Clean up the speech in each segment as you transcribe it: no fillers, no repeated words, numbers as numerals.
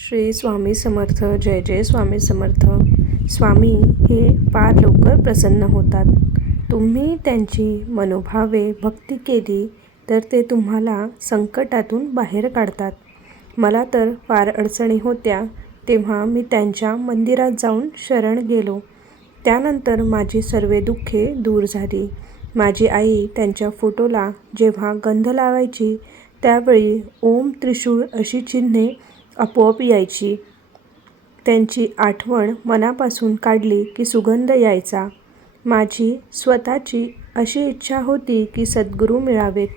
श्री स्वामी समर्थ. जय जय स्वामी समर्थ. स्वामी हे फार लवकर प्रसन्न होतात. तुम्ही त्यांची मनोभावे भक्ती केली तर ते तुम्हाला संकटातून बाहेर काढतात. मला तर फार अडचणी होत्या तेव्हा मी त्यांच्या मंदिरात जाऊन शरण गेलो. त्यानंतर माझी सर्व दुःखे दूर झाली. माझी आई त्यांच्या फोटोला जेव्हा गंध लावायची त्यावेळी ओम त्रिशूळ अशी चिन्हे आपोआप यायची. त्यांची आठवण मनापासून काढली की सुगंध यायचा. माझी स्वतःची अशी इच्छा होती की सद्गुरू मिळावेत.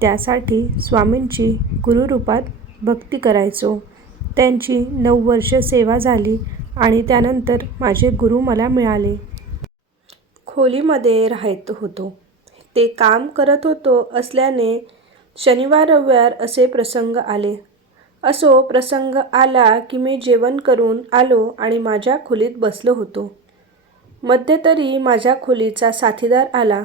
त्यासाठी स्वामींची गुरुरूपात भक्ती करायचो. त्यांची 9 वर्ष सेवा झाली आणि त्यानंतर माझे गुरु मला मिळाले. खोलीमध्ये राहत होतो. ते काम करत होतो असल्याने शनिवार रविवार असे प्रसंग आले. असो प्रसंग आला की मी जेवण करून आलो आणि माझ्या खोलीत बसलो होतो. मध्यंतरी माझ्या खोलीचा साथीदार आला.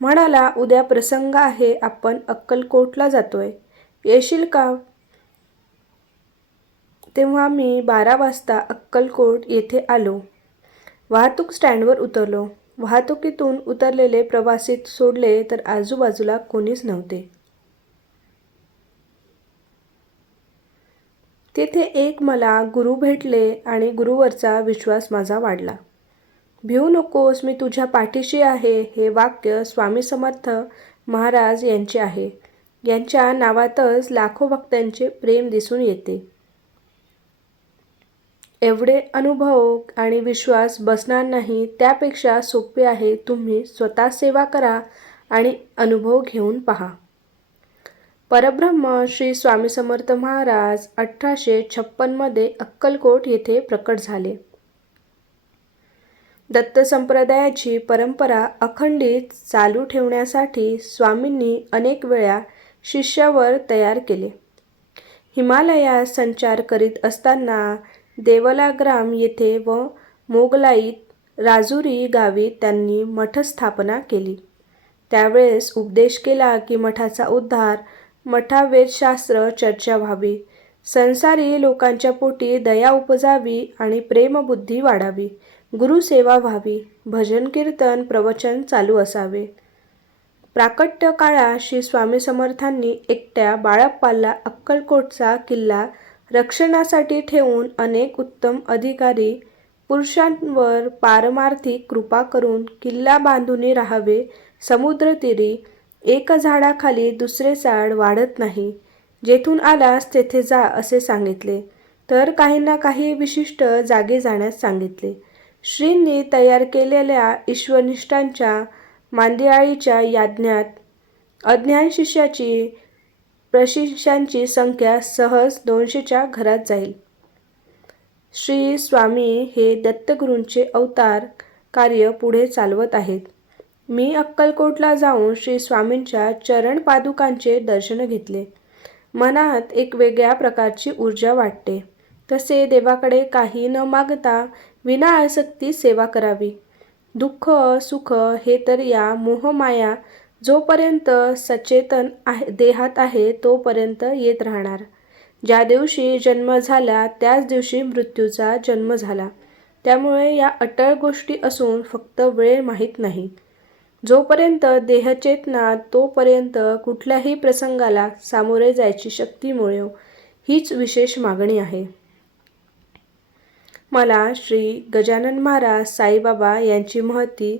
म्हणाला, उद्या प्रसंग आहे, आपण अक्कलकोटला जातोय, येशील का? तेव्हा मी 12 वाजता अक्कलकोट येथे आलो. वाहतूक स्टँडवर उतरलो. वाहतुकीतून उतरलेले प्रवासी सोडले तर आजूबाजूला कोणीच नव्हते. तेथे एक मला गुरु भेटले आणि गुरुवरचा विश्वास माझा वाढला. भिवू नकोस, मी तुझ्या पाठीशी आहे, हे वाक्य स्वामी समर्थ महाराज यांचे आहे. यांच्या नावातच लाखो भक्तांचे प्रेम दिसून येते. एवढे अनुभव आणि विश्वास बसणार नाही. त्यापेक्षा सोपे आहे, तुम्ही स्वतः सेवा करा आणि अनुभव घेऊन पहा. परब्रह्म श्री स्वामी समर्थ महाराज 1856 मध्ये अक्कलकोट येथे प्रकट झाले. दत्त संप्रदायाची परंपरा अखंडित चालू ठेवण्यासाठी स्वामींनी अनेक वेळा शिष्यावर तयार केले. हिमालयात संचार करीत असताना देवलाग्राम येथे व मोगलाईत राजुरी गावी त्यांनी मठ स्थापना केली. त्यावेळेस उपदेश केला की मठाचा उद्धार, मठावेदशास्त्र चर्चा व्हावी, संसारी लोकांच्या पोटी दया उपजावी आणि प्रेमबुद्धी वाढावी, गुरुसेवा व्हावी, भजन कीर्तन प्रवचन चालू असावे. प्राकट्य काळात श्री स्वामी समर्थांनी एकट्या बाळप्पाला अक्कलकोटचा किल्ला रक्षणासाठी ठेवून अनेक उत्तम अधिकारी पुरुषांवर पारमार्थिक कृपा करून किल्ला बांधून राहावे. समुद्रतीरी एक झाडाखाली दुसरे झाड वाढत नाही, जेथून आलास तेथे जा असे सांगितले. तर काहींना काही विशिष्ट जागी जाण्यास सांगितले. श्रींनी तयार केलेल्या ईश्वरनिष्ठांच्या मांदियाळीच्या याज्ञात अज्ञान शिष्याची प्रशिष्यांची संख्या सहज 200च्या घरात जाईल. श्री स्वामी हे दत्तगुरूंचे अवतार कार्य पुढे चालवत आहेत. मी अक्कलकोटला जाऊन श्री स्वामींच्या चरण पादुकांचे दर्शन घेतले. मनात एक वेगळ्या प्रकारची ऊर्जा वाटते. तसे देवाकडे काही न मागता विनाआसक्ती सेवा करावी. दुःख सुख हे तर या मोहमाया जोपर्यंत सचेतन देहात आहे तोपर्यंत येत राहणार. ज्या दिवशी जन्म झाला त्याच दिवशी मृत्यूचा जन्म झाला. त्यामुळे या अटळ गोष्टी असून फक्त वेळ माहीत नाही. जोपर्यंत देहचेतना तोपर्यंत कुठल्याही प्रसंगाला सामोरे जायची शक्ती मिळो, हीच विशेष मागणी आहे. मला श्री गजानन महाराज साईबाबा यांची महती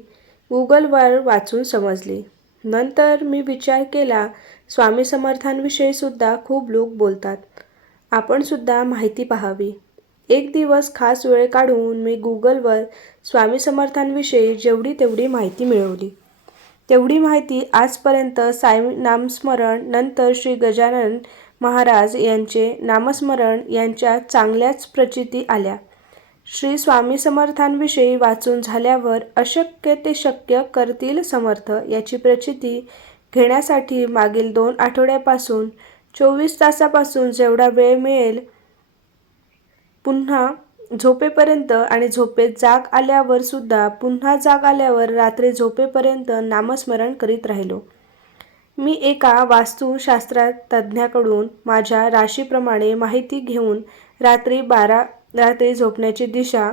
गुगलवर वाचून समजली. नंतर मी विचार केला, स्वामी समर्थांविषयी सुद्धा खूप लोक बोलतात, आपण सुद्धा माहिती पाहावी. एक दिवस खास वेळ काढून मी गुगलवर स्वामी समर्थांविषयी जेवढी तेवढी माहिती मिळवली. तेवढी माहिती आजपर्यंत साई नामस्मरण, नंतर श्री गजानन महाराज यांचे नामस्मरण यांच्या चांगल्याच प्रचिती आल्या. श्री स्वामी समर्थांविषयी वाचून झाल्यावर अशक्य ते शक्य करतील समर्थ याची प्रचिती घेण्यासाठी मागील 2 आठवड्यापासून 24 तासापासून जेवढा वेळ मिळेल पुन्हा झोपेपर्यंत आणि झोपेत जाग आल्यावर सुद्धा पुन्हा जाग आल्यावर रात्री झोपेपर्यंत नामस्मरण करीत राहिलो. मी एका वास्तुशास्त्र तज्ज्ञाकडून माझ्या राशीप्रमाणे माहिती घेऊन रात्री झोपण्याची दिशा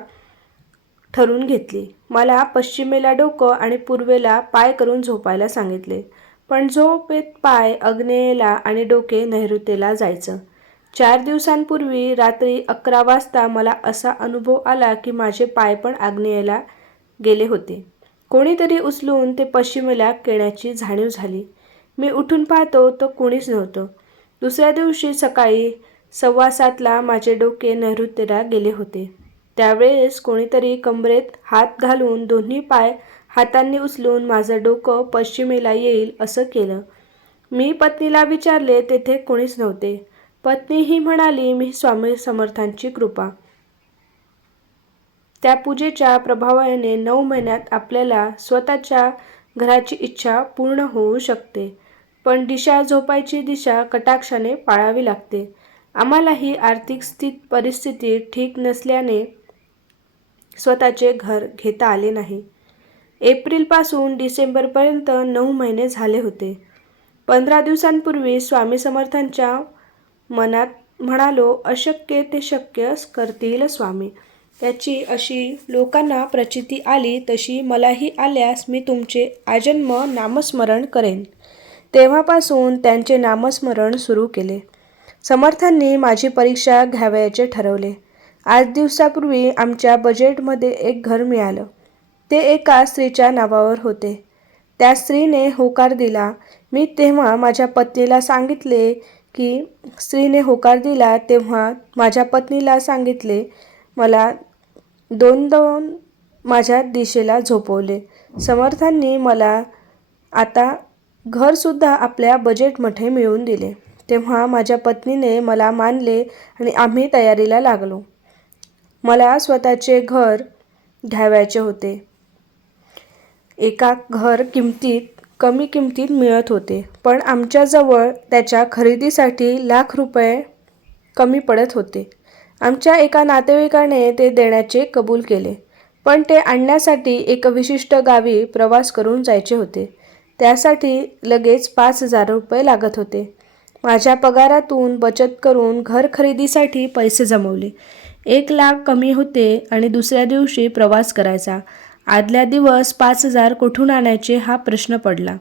ठरवून घेतली. मला पश्चिमेला डोकं आणि पूर्वेला पाय करून झोपायला सांगितले. पण झोपेत पाय आग्नेयेला आणि डोके नैऋत्येला जायचं. 4 दिवसांपूर्वी रात्री 11 वाजता मला असा अनुभव आला की माझे पाय पण आग्नेयेला गेले होते. कोणीतरी उचलून ते पश्चिमेला केल्याची जाणीव झाली. मी उठून पाहतो तर कोणीच नव्हतं. दुसऱ्या दिवशी सकाळी 6:15ला माझे डोके नैऋत्येला गेले होते. त्यावेळेस कोणीतरी कमरेत हात घालून दोन्ही पाय हातांनी उचलून माझं डोकं पश्चिमेला येईल असं केलं. मी पत्नीला विचारले, तेथे कोणीच नव्हते. पत्नी ही म्हणाली, मी स्वामी समर्थांची कृपा. त्या पूजेच्या प्रभावाने 9 महिन्यात आपल्याला स्वतःच्या घराची इच्छा पूर्ण होऊ शकते. पण झोपायची दिशा कटाक्षाने पाळावी लागते. आम्हाला ही आर्थिक परिस्थिती ठीक नसल्याने स्वतःचे घर घेता आले नाही. एप्रिलपासून डिसेंबरपर्यंत 9 महिने झाले होते. 15 दिवसांपूर्वी स्वामी समर्थांच्या मनात म्हणालो, अशक्य ते शक्य करतील स्वामी. त्याची अशी लोकांना प्रचिती आली तशी मलाही आल्यास मी तुमचे आजन्म नामस्मरण करेन. तेव्हापासून त्यांचे नामस्मरण सुरू केले. समर्थांनी माझी परीक्षा घ्यावयाचे ठरवले. 8 दिवसापूर्वी आमच्या बजेटमध्ये एक घर मिळालं. ते एका स्त्रीच्या नावावर होते. त्या स्त्रीने होकार दिला. मी तेव्हा माझ्या पत्नीला सांगितले की स्त्रीने होकार दिला तेव्हा माझ्या पत्नीला सांगितले. मला दोन माझ्या दिशेला झोपवले. समर्थांनी मला आता घरसुद्धा आपल्या बजेटमध्ये मिळवून दिले. तेव्हा माझ्या पत्नीने मला मानले आणि आम्ही तयारीला लागलो. मला स्वतःचे घर घ्यावयाचे होते. एका घर कमी किमतीत मिळत होते, पण आमच्याजवळ त्याच्या खरेदीसाठी लाख रुपये कमी पडत होते. आमच्या एका नातेवाईकाने ते देण्याचे कबूल केले, पण ते आणण्यासाठी एका विशिष्ट गावी प्रवास करून जायचे होते. त्यासाठी लगेच 5,000 रुपये लागत होते. माझ्या पगारातून बचत करून घर खरेदीसाठी पैसे जमवले. 1 लाख कमी होते आणि दुसऱ्या दिवशी प्रवास करायचा. आदल्या दिवस 5,000 कुठून आणायचे हा प्रश्न पडला.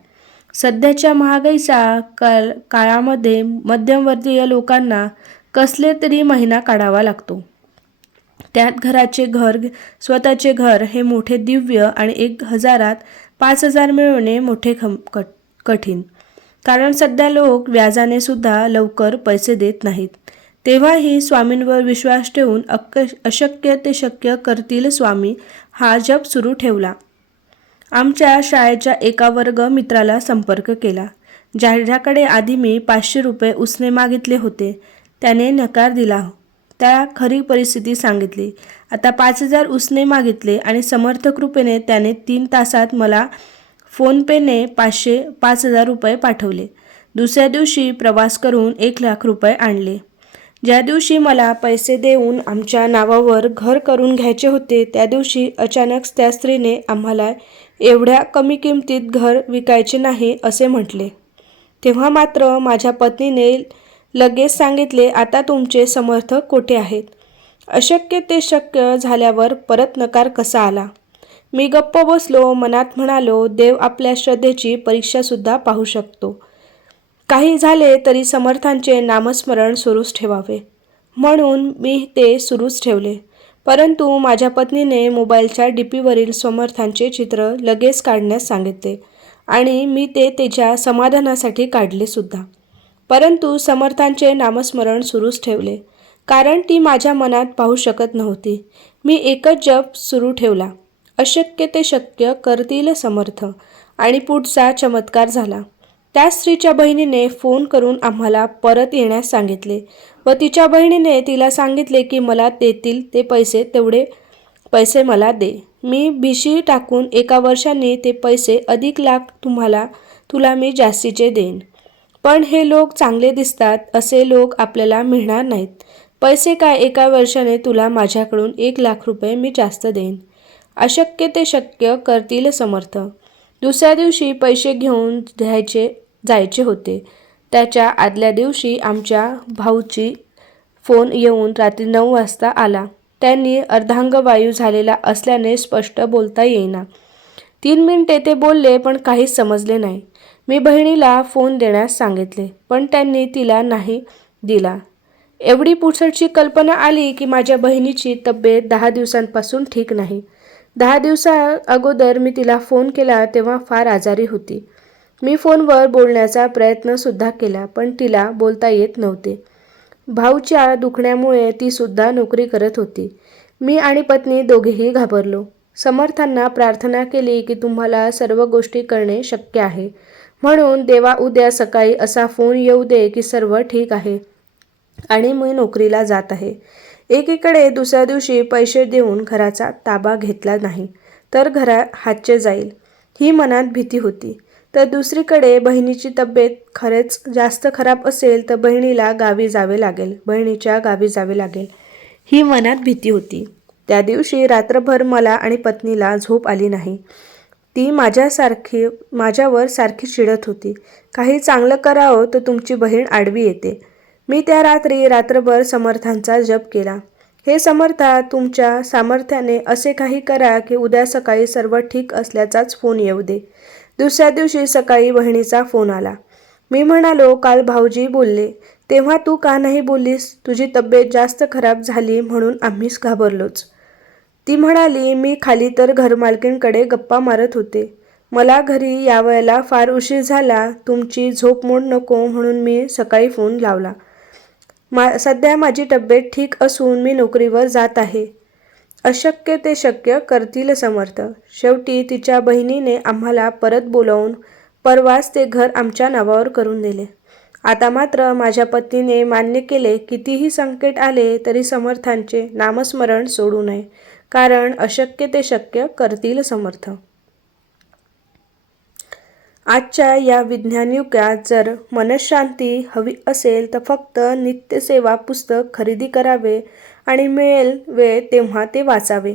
सध्याच्या महागाईच्या काळामध्ये मध्यमवर्गीय लोकांना कसले तरी महिना काढावा लागतो. त्यात स्वतःचे घर हे मोठे दिव्य आणि 1,000त 5,000 मिळवणे मोठे कठीण. कारण सध्या लोक व्याजाने सुद्धा लवकर पैसे देत नाहीत. तेव्हाही स्वामींवर विश्वास ठेवून अशक्य ते शक्य करतील स्वामी हा जप सुरू ठेवला. आमच्या शाळेच्या एका वर्ग मित्राला संपर्क केला, ज्याच्याकडे आधी मी 500 रुपये उसने मागितले होते. त्याने नकार दिला. त्या खरी परिस्थिती सांगितली. आता 5,000 उसने मागितले आणि समर्थ कृपेने त्याने 3 तासात मला फोनपेने 5,000 रुपये पाठवले. दुसऱ्या दिवशी प्रवास करून 1 लाख रुपये आणले. ज्या दिवशी मला पैसे देऊन आमच्या नावावर घर करून घ्यायचे होते त्या दिवशी अचानक त्या स्त्रीने आम्हाला एवढ्या कमी किमतीत घर विकायचे नाही असे म्हटले. तेव्हा मात्र माझ्या पत्नीने लगेच सांगितले, आता तुमचे समर्थक कोठे आहेत? अशक्य ते शक्य झाल्यावर परत नकार कसा आला? मी गप्प बसलो. मनात म्हणालो, देव आपल्या श्रद्धेची परीक्षासुद्धा पाहू शकतो. काही झाले तरी समर्थांचे नामस्मरण सुरूच ठेवावे. म्हणून मी ते सुरूच ठेवले. परंतु माझ्या पत्नीने मोबाईलच्या डीपीवरील समर्थांचे चित्र लगेच काढण्यास सांगितले आणि मी ते तिच्या समाधानासाठी काढले सुद्धा. परंतु समर्थांचे नामस्मरण सुरूच ठेवले, कारण ती माझ्या मनात पाहू शकत नव्हती. मी एकच जप सुरू ठेवला, अशक्य ते शक्य करतील समर्थ. आणि पुढचा चमत्कार झाला. त्या स्त्रीच्या बहिणीने फोन करून आम्हाला परत येण्यास सांगितले व तिच्या बहिणीने तिला सांगितले की मला देतील ते पैसे, तेवढे पैसे मला दे. मी भिशी टाकून 1 वर्षांनी ते पैसे अधिक लाख तुला मी जास्तीचे देईन. पण हे लोक चांगले दिसतात, असे लोक आपल्याला मिळणार नाहीत. पैसे काय, 1 वर्षाने तुला माझ्याकडून 1 लाख रुपये मी जास्त देईन. अशक्य ते शक्य करतील समर्थ. दुसऱ्या दिवशी पैसे घेऊन जायचे होते. त्याच्या आदल्या दिवशी आमच्या भाऊची फोन येऊन रात्री 9 वाजता आला. त्यांनी अर्धांगवायू झालेला असल्याने स्पष्ट बोलता येईना. 3 मिनिटे ते बोलले पण काहीच समजले नाही. मी बहिणीला फोन देण्यास सांगितले पण त्यांनी तिला नाही दिला. एवढी पुसटशी कल्पना आली की माझ्या बहिणीची तब्येत 10 दिवसांपासून ठीक नाही. 10 दिवसा अगोदर मी तिला फोन केला तेव्हा फार आजारी होती. मी फोनवर बोलण्याचा प्रयत्नसुद्धा केला पण तिला बोलता येत नव्हते. भाऊच्या दुखण्यामुळे ती सुद्धा नोकरी करत होती. मी आणि पत्नी दोघेही घाबरलो. समर्थांना प्रार्थना केली की तुम्हाला सर्व गोष्टी करणे शक्य आहे म्हणून देवा उद्या सकाळी असा फोन येऊ दे की सर्व ठीक आहे आणि मी नोकरीला जात आहे. एकीकडे दुसऱ्या दिवशी पैसे देऊन घराचा ताबा घेतला नाही तर घरा हातचे जाईल ही मनात भीती होती. तर दुसरीकडे बहिणीची तब्येत खरेच जास्त खराब असेल तर बहिणीच्या गावी जावे लागेल ही मनात भीती होती. त्या दिवशी रात्रभर मला आणि पत्नीला झोप आली नाही. ती माझ्यावर सारखी चिडत होती. काही चांगलं करावं तर तुमची बहीण आडवी येते. मी त्या रात्रभर समर्थांचा जप केला. हे समर्था, तुमच्या सामर्थ्याने असे काही करा की उद्या सकाळी सर्व ठीक असल्याचाच फोन येऊ दे. दुसऱ्या दिवशी सकाळी बहिणीचा फोन आला. मी म्हणालो, काल भाऊजी बोलले तेव्हा तू का नाही बोललीस? तुझी तब्येत जास्त खराब झाली म्हणून आम्हीच घाबरलोच. ती म्हणाली, मी खाली तर घरमालकीणकडे गप्पा मारत होते. मला घरी यावयाला फार उशीर झाला. तुमची झोप मोड नको म्हणून मी सकाळी फोन लावला. सध्या माझी तब्येत ठीक असून मी नोकरीवर जात आहे. अशक्य ते शक्य करतील समर्थ. शेवटी तिच्या बहिणीने आम्हाला परत बोलावून परवाच ते घर आमच्या नावावर करून दिले. आता मात्र माझ्या पत्नीने मान्य केले, कितीही संकट आले तरी समर्थांचे नामस्मरण सोडू नये, कारण अशक्य ते शक्य करतील समर्थ. आजच्या या विज्ञान युगात जर मनःशांती हवी असेल तर फक्त नित्यसेवा पुस्तक खरेदी करावे आणि मिळेल वेळ तेव्हा ते वाचावे.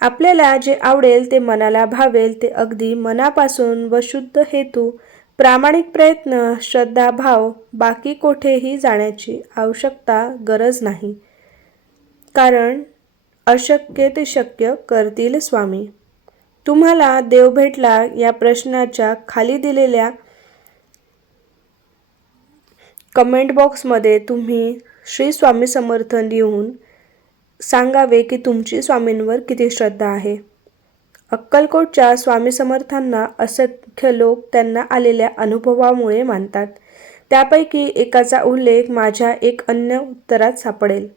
आपल्याला जे आवडेल ते मनाला भावेल ते अगदी मनापासून व शुद्ध हेतू, प्रामाणिक प्रयत्न, श्रद्धाभाव, बाकी कोठेही जाण्याची गरज नाही, कारण अशक्य ते शक्य करतील स्वामी. तुम्हाला देव भेटला या प्रश्नाच्या खाली दिलेल्या कमेंट बॉक्समध्ये तुम्ही श्री स्वामी समर्थ लिहून सांगावे की तुमची स्वामींवर किती श्रद्धा आहे. अक्कलकोटच्या स्वामी समर्थांना असंख्य लोक त्यांना आलेल्या अनुभवामुळे मानतात. त्यापैकी एकाचा उल्लेख माझ्या एक अन्य उत्तरात सापडेल.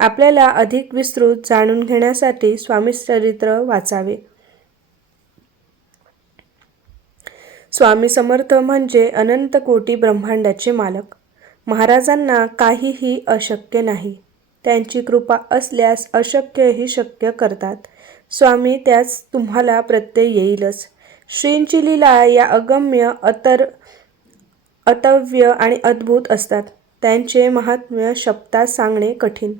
आपल्याला अधिक विस्तृत जाणून घेण्यासाठी स्वामी चरित्र वाचावे. स्वामी समर्थ म्हणजे अनंत कोटी ब्रह्मांडाचे मालक. महाराजांना काहीही अशक्य नाही. त्यांची कृपा असल्यास अशक्यही शक्य करतात. स्वामी त्याच तुम्हाला प्रत्यय येईलच. श्रींची लीला या अगम्य, अतव्य आणि अद्भुत असतात. त्यांचे महात्म्य शब्दात सांगणे कठीण.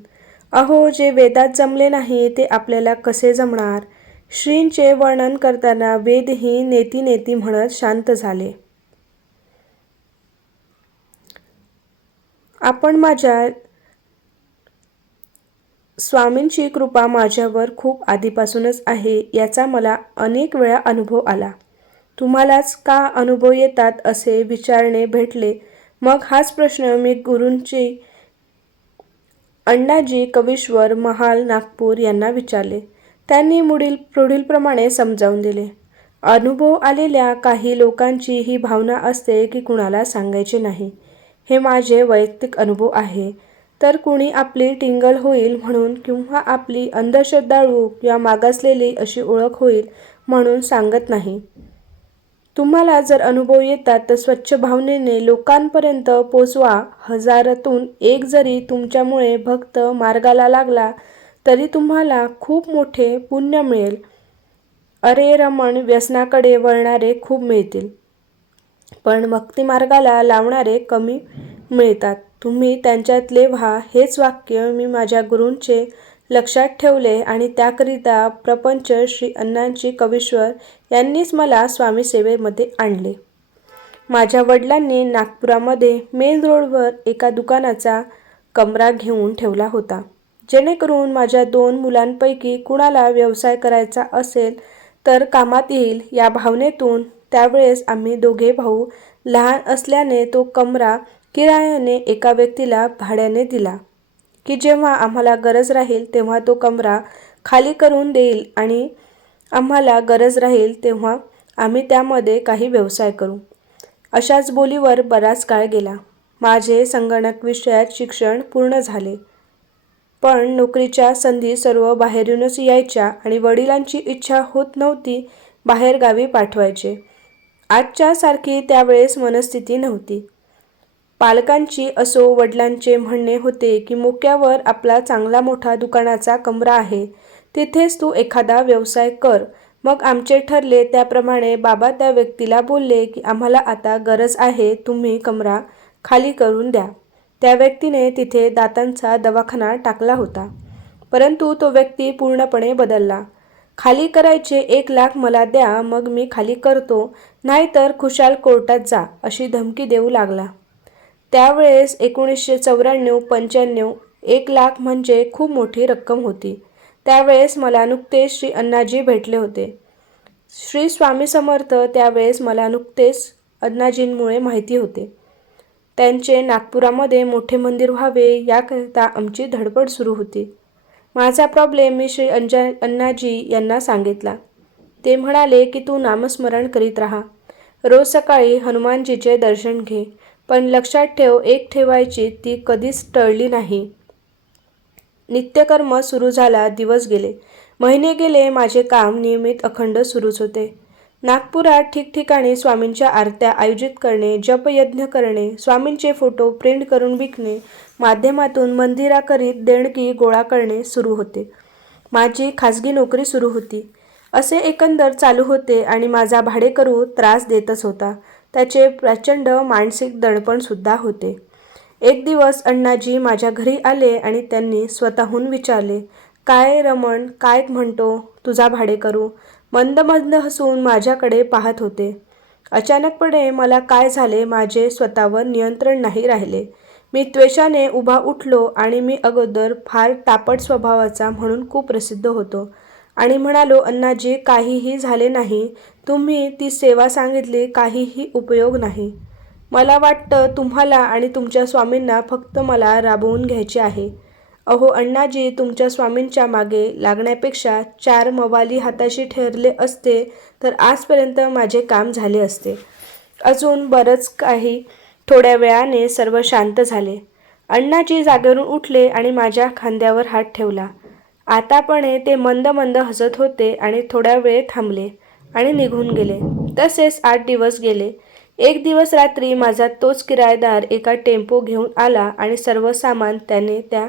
अहो, जे वेदात जमले नाही ते आपल्याला कसे जमणार? श्रींचे वर्णन करताना वेदही नेती नेती म्हणत शांत झाले. स्वामींची कृपा माझ्यावर खूप आधीपासूनच आहे याचा मला अनेक वेळा अनुभव आला. तुम्हालाच का अनुभव येतात असे विचारणे भेटले. मग हाच प्रश्न मी गुरूंची अण्णाजी कवीश्वर, महाल, नागपूर यांना विचारले. त्यांनी पुढीलप्रमाणे समजावून दिले. अनुभव आलेल्या काही लोकांची ही भावना असते की कुणाला सांगायचे नाही. हे माझे वैयक्तिक अनुभव आहे. तर कुणी आपली टिंगल होईल म्हणून किंवा आपली अंधश्रद्धाळू किंवा मागासलेली अशी ओळख होईल म्हणून सांगत नाही. तुम्हाला जर अनुभव येतात तर स्वच्छ भावनेने लोकांपर्यंत पोचवा. हजारातून एक जरी तुमच्यामुळे भक्त मार्गाला लागला तरी तुम्हाला खूप मोठे पुण्य मिळेल. अरे रमण, व्यसनाकडे वळणारे खूप मिळतील, पण भक्तिमार्गाला लावणारे कमी मिळतात. तुम्ही त्यांच्यातले व्हा. हेच वाक्य मी माझ्या गुरूंचे लक्षात ठेवले आणि त्याकरिता प्रपंच श्री अण्णाजी कवीश्वर यांनीच मला स्वामी सेवेमध्ये आणले. माझ्या वडिलांनी नागपुरामध्ये मेन रोडवर एका दुकानाचा कमरा घेऊन ठेवला होता, जेणेकरून माझ्या 2 मुलांपैकी कुणाला व्यवसाय करायचा असेल तर कामात येईल या भावनेतून. त्यावेळेस आम्ही दोघे भाऊ लहान असल्याने तो कमरा किरायाने एका व्यक्तीला भाड्याने दिला, की जेव्हा आम्हाला गरज राहील तेव्हा तो कमरा खाली करून देईल आणि आम्हाला गरज राहील तेव्हा आम्ही त्यामध्ये काही व्यवसाय करू. अशाच बोलीवर बराच काळ गेला. माझे संगणक विषयात शिक्षण पूर्ण झाले, पण नोकरीच्या संधी सर्व बाहेरूनच यायच्या आणि वडिलांची इच्छा होत नव्हती बाहेरगावी पाठवायचे. आजच्या सारखी त्यावेळेस मनस्थिती नव्हती. पालकांची असो वडिलांचे म्हणणे होते की मोक्यावर आपला चांगला मोठा दुकानाचा कमरा आहे, तिथेच तू एखादा व्यवसाय कर. मग आमचे ठरले त्याप्रमाणे बाबा त्या व्यक्तीला बोलले की आम्हाला आता गरज आहे, तुम्ही कमरा खाली करून द्या. त्या व्यक्तीने तिथे दातांचा दवाखाना टाकला होता, परंतु तो व्यक्ती पूर्णपणे बदलला. खाली करायचे 1,00,000 मला द्या, मग मी खाली करतो, नाहीतर खुशाल कोर्टात जा, अशी धमकी देऊ लागला. त्यावेळेस 1994-95 1,00,000 म्हणजे खूप मोठी रक्कम होती. त्यावेळेस मला नुकतेच श्री अण्णाजी भेटले होते. श्री स्वामी समर्थ त्यावेळेस मला नुकतेच अण्णाजींमुळे माहिती होते. त्यांचे नागपुरामध्ये मोठे मंदिर व्हावे याकरिता आमची धडपड सुरू होती. माझा प्रॉब्लेम मी श्री अण्णाजी यांना सांगितला. ते म्हणाले की तू नामस्मरण करीत राहा, रोज सकाळी हनुमानजीचे दर्शन घे, पण लक्षात ठेव, एक ठेवायची ती कधीच टळली नाही. नित्यकर्म सुरू झाला. दिवस गेले, महिने गेले, माझे काम नियमित अखंड सुरूच होते. नागपुरात ठिकठिकाणी स्वामींच्या आरत्या आयोजित करणे, जपयज्ञ करणे, स्वामींचे फोटो प्रिंट करून विकणे, माध्यमातून मंदिराकरीत देणगी गोळा करणे सुरू होते. माझी खाजगी नोकरी सुरू होती. असे एकंदर चालू होते आणि माझा भाडेकरू त्रास देतच होता. त्याचे प्रचंड मानसिक दडपणसुद्धा होते. एक दिवस अण्णाजी माझ्या घरी आले आणि त्यांनी स्वतःहून विचारले, काय रमण, काय म्हणतो तुझा भाडेकरू? मंद मंद हसून माझ्याकडे पाहत होते. अचानकपणे मला काय झाले, माझे स्वतःवर नियंत्रण नाही राहिले. मी त्वेषाने उभा उठलो आणि मी अगोदर फार तापट स्वभावाचा म्हणून खूप प्रसिद्ध होतो आणि म्हणालो, अण्णाजी काहीही झाले नाही, तुम्ही ती सेवा सांगितली, काहीही उपयोग नाही. मला वाटतं तुम्हाला आणि तुमच्या स्वामींना फक्त मला राबवून घ्यायचे आहे. अहो अण्णाजी, तुमच्या स्वामींच्या मागे लागण्यापेक्षा 4 मवाली हाताशी ठरले असते तर आजपर्यंत माझे काम झाले असते. अजून बरंच काही. थोड्या वेळाने सर्व शांत झाले. अण्णाजी जागेवरून उठले आणि माझ्या खांद्यावर हात ठेवला. आतापणे ते मंद मंद हसत होते आणि थोड्या वेळ थांबले आणि निघून गेले. तसेच 8 दिवस गेले. एक दिवस रात्री माझा तोच किरायेदार एका टेम्पो घेऊन आला आणि सर्व सामान त्याने त्या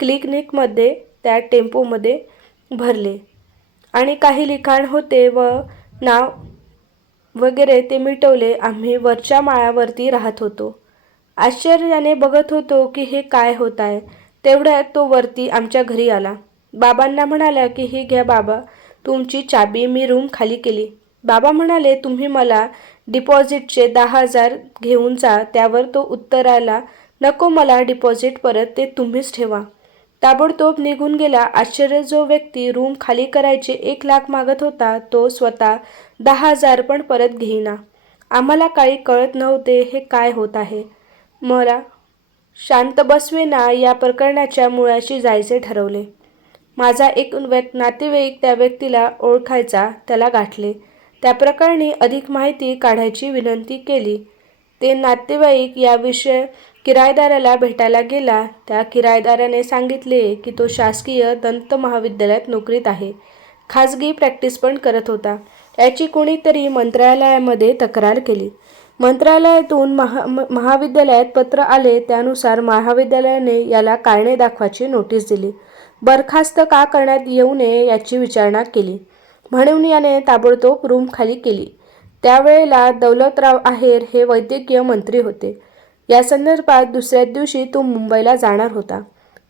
क्लिनिकमध्ये त्या टेम्पोमध्ये भरले आणि काही लिखाण होते व नाव वगैरे ते मिटवले. आम्ही वरच्या माळ्यावरती राहत होतो. आश्चर्याने बघत होतो की हे काय होत आहे. तेवढ्यात तो वरती आमच्या घरी आला. बाबांना म्हणाला की ही घ्या बाबा तुमची चाबी, मी रूम खाली केली. बाबा म्हणाले, तुम्ही मला डिपॉझिटचे 10,000 घेऊन जा. त्यावर तो उत्तराला, नको मला डिपॉझिट परत, ते तुम्हीच ठेवा. ताबडतोब निघून गेला. आश्चर्य, जो व्यक्ती रूम खाली करायचे 1,00,000 मागत होता तो स्वतः 10,000 पण परत घेईना. आम्हाला काही कळत नव्हते हे काय होत आहे. मला शांत बसवेना. या प्रकरणाच्या मुळाशी जायचे ठरवले. माझा एक नातेवाईक त्या व्यक्तीला ओळखायचा, त्याला गाठले. त्या प्रकरणी अधिक माहिती काढायची विनंती केली. ते नातेवाईक या विषय किरायेदाराला भेटायला गेला. त्या किरायेदाराने सांगितले की तो शासकीय दंत महाविद्यालयात नोकरीत आहे, खाजगी प्रॅक्टिस पण करत होता. याची कोणीतरी मंत्रालयामध्ये तक्रार केली. मंत्रालयातून महाविद्यालयात पत्र आले. त्यानुसार महाविद्यालयाने याला कारणे दाखवायची नोटीस दिली. बरखास्त का करण्यात येऊ नये याची विचारणा केली म्हणून याने ताबडतोब रूम खाली केली. त्यावेळेला दौलतराव आहेर हे वैद्यकीय मंत्री होते. या संदर्भात दुसऱ्या दिवशी तो मुंबईला जाणार होता.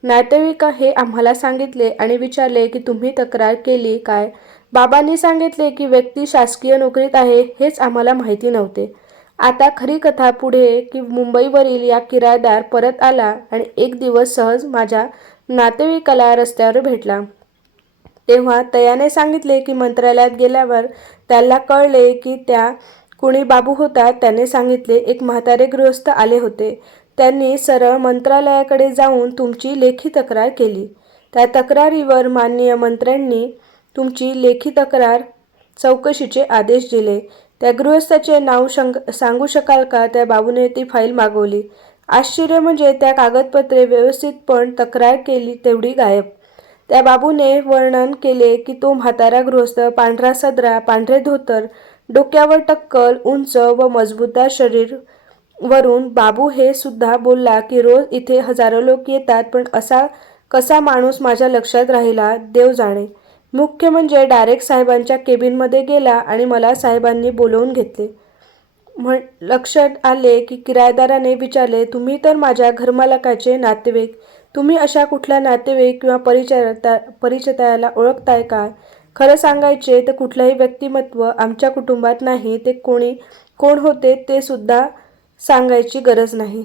नातेवाईक हे आम्हाला सांगितले आणि विचारले की तुम्ही तक्रार केली काय? बाबांनी सांगितले की व्यक्ती शासकीय नोकरीत आहे, हेच आम्हाला माहिती नव्हते. आता खरी कथा पुढे की मुंबईवरील या किरायदार परत आला आणि एक दिवस सहज माझ्या नातेवाईकाला रस्त्यावर भेटला. तेव्हा तयाने सांगितले की मंत्रालयात गेल्यावर त्याला कळले की त्या कुणी बाबू होता. त्याने सांगितले एक म्हातारे गृहस्थ आले होते. त्यांनी सरळ मंत्रालयाकडे जाऊन तुमची लेखी तक्रार केली. त्या तक्रारीवर माननीय मंत्र्यांनी तुमची लेखी तक्रार चौकशीचे आदेश दिले. त्या गृहस्थाचे नाव सांगू शकाल का? त्या बाबूने ती फाईल मागवली. आश्चर्य म्हणजे त्या कागदपत्रे व्यवस्थित पण तक्रार केली तेवढी गायब. त्या बाबूने वर्णन केले की तो म्हातारा गृहस्थ पांढरा सदरा, पांढरे धोतर, डोक्यावर टक्कल, उंच व मजबूतदार शरीर. वरून बाबू हे सुद्धा बोलला की रोज इथे हजारो लोक येतात, पण असा कसा माणूस माझ्या लक्षात राहिला देव जाणे. मुख्य म्हणजे डायरेक्ट साहेबांच्या केबिनमध्ये गेला आणि मला साहेबांनी बोलवून घेतले. लक्षात आले की किरायदाराने विचारले, तुम्ही तर माझ्या घरमालकाचे नातेवाईक, तुम्ही अशा कुठल्या नातेवाईक किंवा परिचयाला ओळखताय का? खरं सांगायचे तर कुठलंही व्यक्तिमत्व आमच्या कुटुंबात नाही. ते कोण होते ते सुद्धा सांगायची गरज नाही.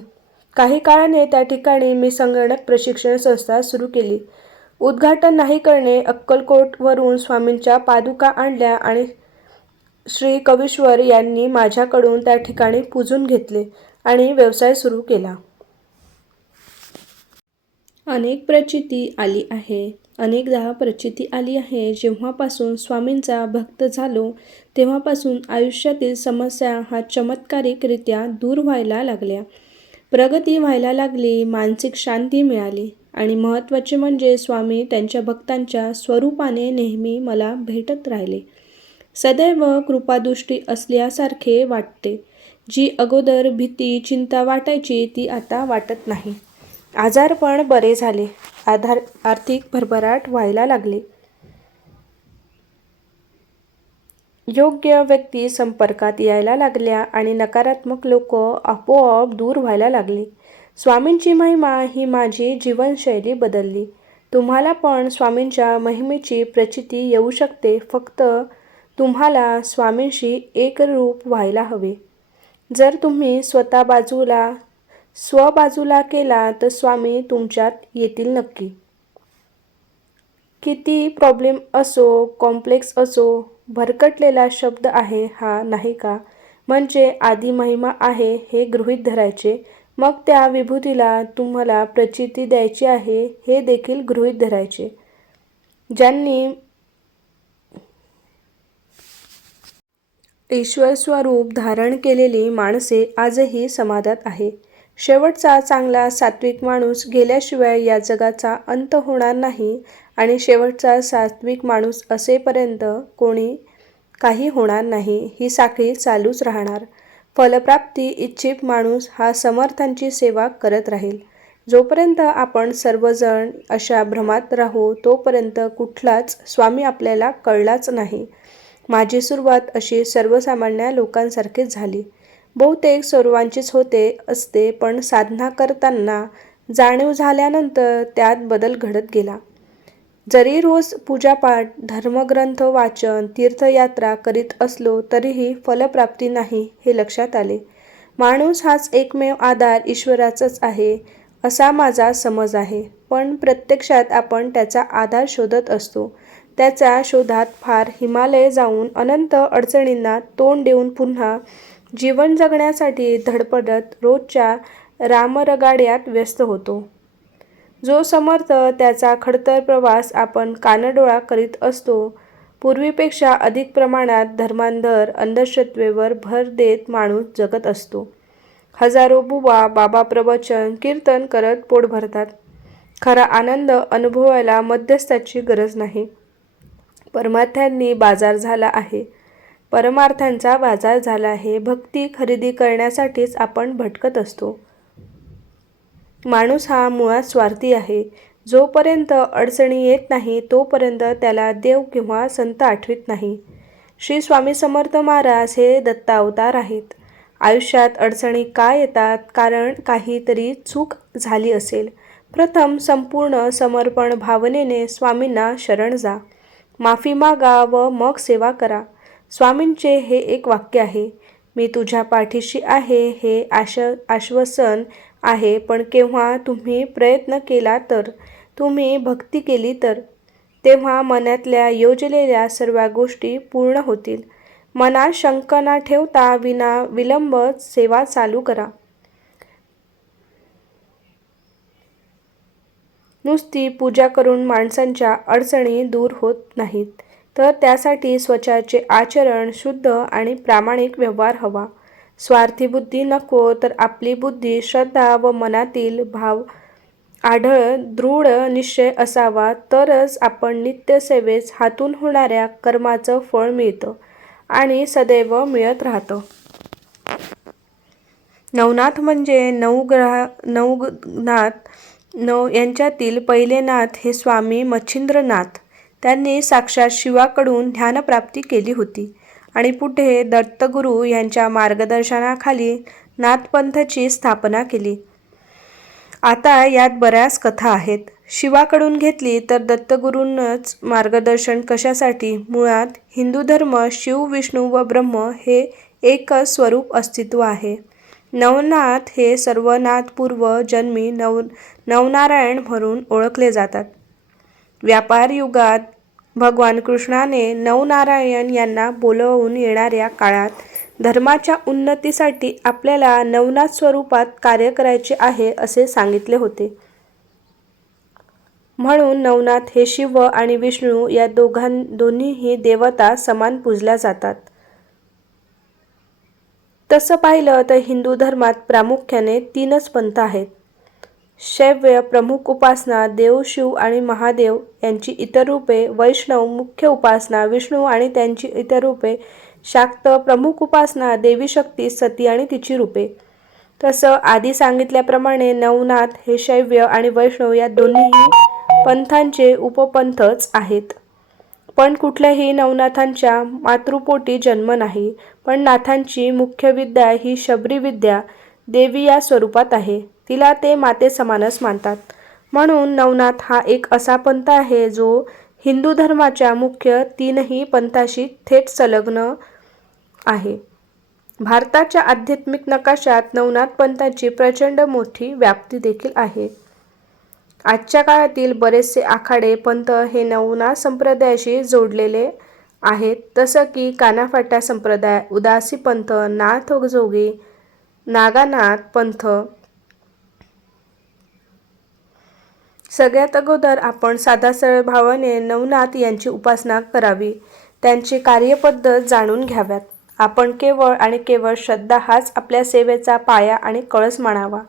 काही काळाने त्या ठिकाणी मी संगणक प्रशिक्षण संस्था सुरू केली. उद्घाटन नाही करणे, अक्कलकोटवरून स्वामींच्या पादुका आणल्या आणि श्री कवीश्वर यांनी माझ्याकडून त्या ठिकाणी पूजून घेतले आणि व्यवसाय सुरू केला. अनेकदा प्रचिती आली आहे. जेव्हापासून स्वामींचा भक्त झालो तेव्हापासून आयुष्यातील समस्या हा चमत्कारिकरित्या दूर व्हायला लागल्या, प्रगती व्हायला लागली, मानसिक शांती मिळाली आणि महत्त्वाचे म्हणजे स्वामी त्यांच्या भक्तांच्या स्वरूपाने नेहमी मला भेटत राहिले. सदैव कृपादृष्टी असल्यासारखे वाटते. जी अगोदर भीती, चिंता वाटायची ती आता वाटत नाही. आजारपण बरे झाले, आर्थिक भरभराट व्हायला लागली, योग्य व्यक्ती संपर्कात यायला लागल्या आणि नकारात्मक लोक आपोआप दूर व्हायला लागली. स्वामींची महिमा ही माझी जीवनशैली बदलली. तुम्हाला पण स्वामींच्या महिमेची प्रचिती येऊ शकते. फक्त तुम्हाला स्वामींशी एकरूप व्हायला हवे. जर तुम्ही स्वबाजूला केला तर स्वामी तुमच्यात येतील नक्की. किती प्रॉब्लेम असो, कॉम्प्लेक्स असो, भरकटलेला शब्द आहे हा, नाही का? म्हणजे आधी महिमा आहे हे गृहीत धरायचे. मग त्या विभूतीला तुम्हाला प्रचिती द्यायची आहे हे देखील गृहीत धरायचे. ज्यांनी ईश्वर स्वरूप धारण केलेली माणसे आजही समाजात आहे. शेवटचा चांगला सात्विक माणूस गेल्याशिवाय या जगाचा अंत होणार नाही आणि शेवटचा सात्विक माणूस असेपर्यंत काही होणार नाही. ही साखळी चालूच राहणार. फलप्राप्ती इच्छित माणूस हा समर्थांची सेवा करत राहील. जोपर्यंत आपण सर्वजण अशा भ्रमात राहू तोपर्यंत कुठलाच स्वामी आपल्याला कळलाच नाही. माझी सुरुवात अशी सर्वसामान्य लोकांसारखीच झाली. बहुतेक सर्वांचीच होते असते, पण साधना करताना जाणीव झाल्यानंतर त्यात बदल घडत गेला. जरी रोज पूजापाठ, धर्मग्रंथ वाचन, तीर्थयात्रा करीत असलो तरीही फलप्राप्ती नाही हे लक्षात आले. माणूस हाच एकमेव आधार ईश्वराचाच आहे असा माझा समज आहे. पण प्रत्यक्षात आपण त्याचा आधार शोधत असतो. त्याच्या शोधात फार हिमालय जाऊन अनंत अडचणींना तोंड देऊन पुन्हा जीवन जगण्यासाठी धडपडत रोजच्या रामरगाड्यात व्यस्त होतो. जो समर्थ त्याचा खडतर प्रवास आपण कानडोळा करीत असतो. पूर्वीपेक्षा अधिक प्रमाणात धर्मांधर अंधश्रद्धेवर भर देत माणूस जगत असतो. हजारो बुवा बाबा प्रवचन, कीर्तन करत पोट भरतात. खरा आनंद अनुभवायला मध्यस्थाची गरज नाही. परमार्थांचा बाजार झाला आहे. भक्ती खरेदी करण्यासाठीच आपण भटकत असतो. माणूस हा मुळात स्वार्थी आहे. जोपर्यंत अडचणी येत नाही तोपर्यंत त्याला देव किंवा संत आठवीत नाही. श्री स्वामी समर्थ महाराज हे दत्तावतार आहेत. आयुष्यात अडचणी का येतात? कारण काहीतरी चूक झाली असेल. प्रथम संपूर्ण समर्पण भावनेने स्वामींना शरण जा, माफी मागा व मग सेवा करा. स्वामींचे हे एक वाक्य आहे. मी तुझ्या पाठीशी आहे हे आश्वासन आहे. पण केव्हा तुम्ही प्रयत्न केला तर, तुम्ही भक्ती केली तर, तेव्हा मनातल्या योजलेल्या सर्व गोष्टी पूर्ण होतील. मनात शंका न ठेवता विना विलंब सेवा चालू करा. नुसती पूजा करून माणसांच्या अडचणी दूर होत नाहीत, तर त्यासाठी स्वतःचे आचरण शुद्ध आणि प्रामाणिक व्यवहार हवा. स्वार्थी बुद्धी नको, तर आपली बुद्धी, श्रद्धा व मनातील भाव आढळ दृढ निश्चय असावा. तरच आपण नित्यसेवेस हातून होणाऱ्या कर्माचं फळ मिळतं आणि सदैव मिळत राहतं. नवनाथ म्हणजे नवनाथ यांच्यातील पहिले नाथ हे स्वामी मच्छिंद्रनाथ. त्यांनी साक्षात शिवाकडून ध्यानप्राप्ती केली होती आणि पुढे दत्तगुरू यांच्या मार्गदर्शनाखाली नाथपंथाची स्थापना केली. आता यात बऱ्याच कथा आहेत. शिवाकडून घेतली तर दत्तगुरूंच मार्गदर्शन कशासाठी? मुळात हिंदू धर्म शिव, विष्णू व ब्रह्म हे एकच स्वरूप अस्तित्व आहे. नवनाथ हे सर्व नाथ पूर्व जन्मी नवनारायण म्हणून ओळखले जातात. व्यापार युगात भगवान कृष्णाने नवनारायण यांना बोलवून येणाऱ्या काळात धर्माच्या उन्नतीसाठी आपल्याला नवनाथ स्वरूपात कार्य करायचे आहे असे सांगितले होते. म्हणून नवनाथ हे शिव आणि विष्णू या दोन्हीही देवता समान पूजल्या जातात. तसं पाहिलं तर हिंदू धर्मात प्रामुख्याने 3च पंथ आहेत. शैव प्रमुख उपासना देव शिव आणि महादेव यांची इतर रूपे, वैष्णव मुख्य उपासना विष्णू आणि त्यांची इतर रूपे, शाक्त प्रमुख उपासना देवी शक्ती सती आणि तिची रूपे. तसं आधी सांगितल्याप्रमाणे नवनाथ हे शैव आणि वैष्णव या दोन्ही पंथांचे उपपंथच आहेत. पण कुठल्याही नवनाथांच्या मातृपोटी जन्म नाही, पण नाथांची मुख्य विद्या ही शबरी विद्या देवी या स्वरूपात आहे. तिला ते मातेसमानच मानतात. म्हणून नवनाथ हा एक असा पंथ आहे जो हिंदू धर्माच्या मुख्य 3ही पंथाशी थेट संलग्न आहे. भारताच्या आध्यात्मिक नकाशात नवनाथ पंथाची प्रचंड मोठी व्याप्ती देखील आहे. आजच्या काळातील बरेचसे आखाडे पंथ हे नवनाथ संप्रदायाशी जोडलेले आहेत. जसं की कानाफाटा संप्रदाय, उदासी पंथ, नाथजोगी, नागानाथ पंथ. सगळ्यात अगोदर आपण साधा सरळ भावाने नवनाथ यांची उपासना करावी, त्यांची कार्यपद्धत जाणून घ्याव्यात. आपण केवळ आणि केवळ श्रद्धा हाच आपल्या सेवेचा पाया आणि कळस मानावा.